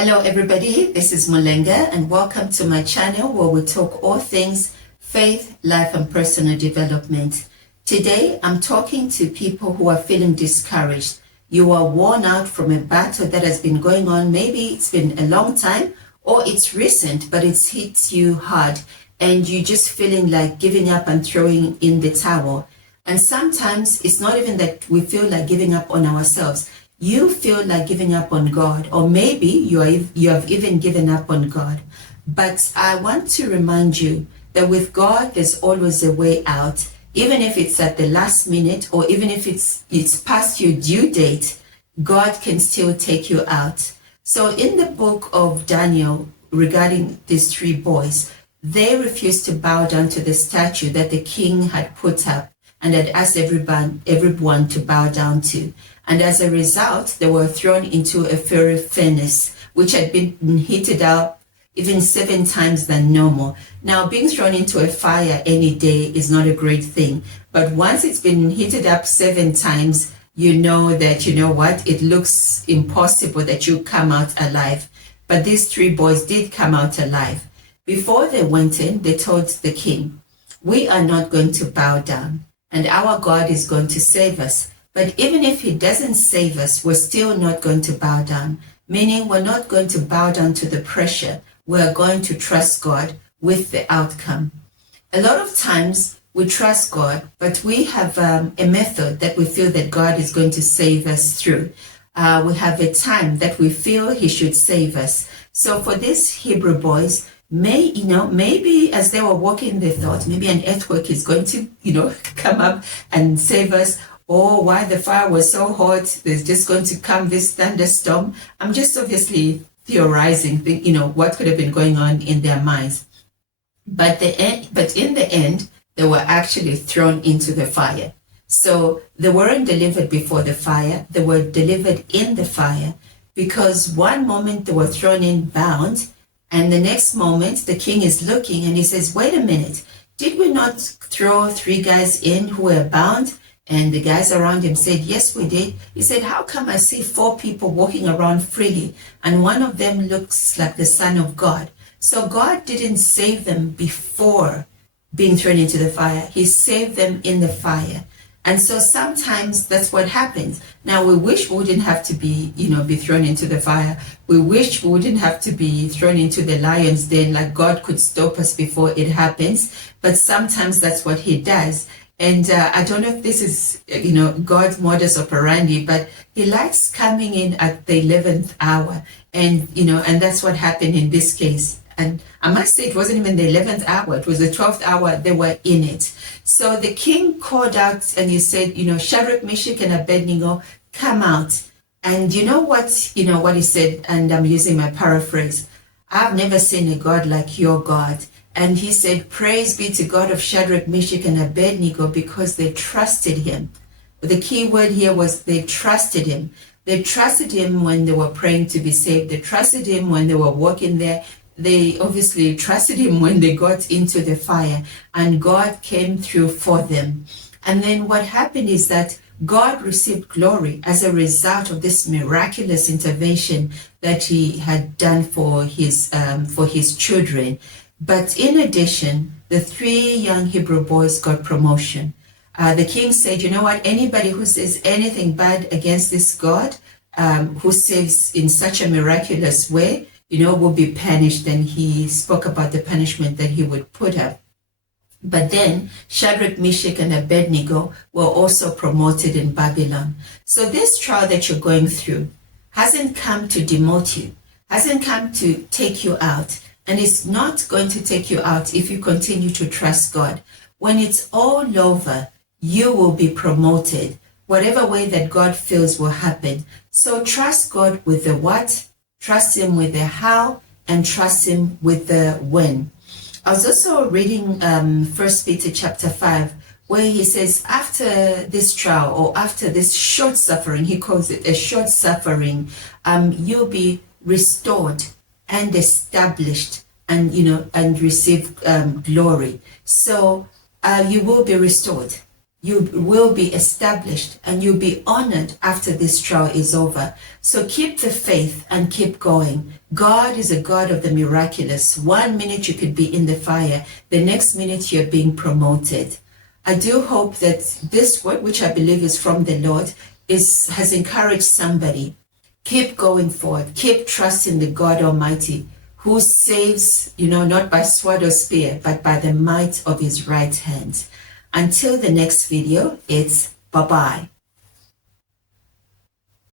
Hello everybody, this is Mulenga and welcome to my channel where we talk all things faith, life and personal development. Today I'm talking to people who are feeling discouraged. You are worn out from a battle that has been going on. Maybe it's been a long time or it's recent, but it's hit you hard and you're just feeling like giving up and throwing in the towel. And sometimes it's not even that we feel like giving up on ourselves. You feel like giving up on God, or maybe you have even given up on God. But I want to remind you that with God, there's always a way out. Even if it's at the last minute, or even if it's past your due date, God can still take you out. So in the book of Daniel, regarding these three boys, they refused to bow down to the statue that the king had put up and had asked everyone to bow down to. And as a result, they were thrown into a fiery furnace, which had been heated up even 7 times than normal. Now, being thrown into a fire any day is not a great thing. But once it's been heated up 7 times, you know that, you know what, it looks impossible that you come out alive. But these 3 boys did come out alive. Before they went in, they told the king, "We are not going to bow down, and our God is going to save us. But even if he doesn't save us, we're still not going to bow down," meaning we're not going to bow down to the pressure. We're going to trust God with the outcome. A lot of times we trust God, but we have a method that we feel that God is going to save us through. We have a time that we feel he should save us. So for these Hebrew boys, maybe as they were walking, they thought maybe an earthquake is going to, come up and save us. Or while the fire was so hot, there's just going to come this thunderstorm. I'm just obviously theorizing, what could have been going on in their minds. But in the end, they were actually thrown into the fire. So they weren't delivered before the fire. They were delivered in the fire, because one moment they were thrown in bound, and the next moment the king is looking and he says, "Wait a minute, did we not throw 3 guys in who were bound?" And the guys around him said, "Yes, we did." He said, "How come I see 4 people walking around freely, and one of them looks like the Son of God?" So God didn't save them before being thrown into the fire. He saved them in the fire. And so sometimes that's what happens. Now, we wish we wouldn't have to be thrown into the fire. We wish we wouldn't have to be thrown into the lion's den, like God could stop us before it happens. But sometimes that's what he does. And I don't know if this is, God's modus operandi, but he likes coming in at the 11th hour. And, and that's what happened in this case. And I must say, it wasn't even the 11th hour. It was the 12th hour. They were in it. So the king called out and he said, "Shadrach, Meshach, and Abednego, come out." And you know what he said? And I'm using my paraphrase. "I've never seen a God like your God." And he said, "Praise be to God of Shadrach, Meshach, and Abednego, because they trusted him." The key word here was they trusted him. They trusted him when they were praying to be saved. They trusted him when they were walking there. They obviously trusted him when they got into the fire. And God came through for them. And then what happened is that God received glory as a result of this miraculous intervention that he had done for his children. But in addition, the 3 young Hebrew boys got promotion. The king said, "You know what? Anybody who says anything bad against this God, who saves in such a miraculous way, will be punished." And he spoke about the punishment that he would put up. But then Shadrach, Meshach, and Abednego were also promoted in Babylon. So this trial that you're going through hasn't come to demote you, hasn't come to take you out. And it's not going to take you out if you continue to trust God. When it's all over, you will be promoted. Whatever way that God feels will happen. So trust God with the what, trust him with the how, and trust him with the when. I was also reading 1 Peter chapter 5, where he says, after this trial, or after this short suffering, he calls it a short suffering, you'll be restored and established and receive glory. So you will be restored. You will be established and you'll be honored after this trial is over. So keep the faith and keep going. God is a God of the miraculous. 1 minute you could be in the fire, the next minute you're being promoted. I do hope that this word, which I believe is from the Lord, has encouraged somebody. Keep going forward. Keep trusting the God Almighty, who saves, not by sword or spear, but by the might of his right hand. Until the next video, it's bye-bye.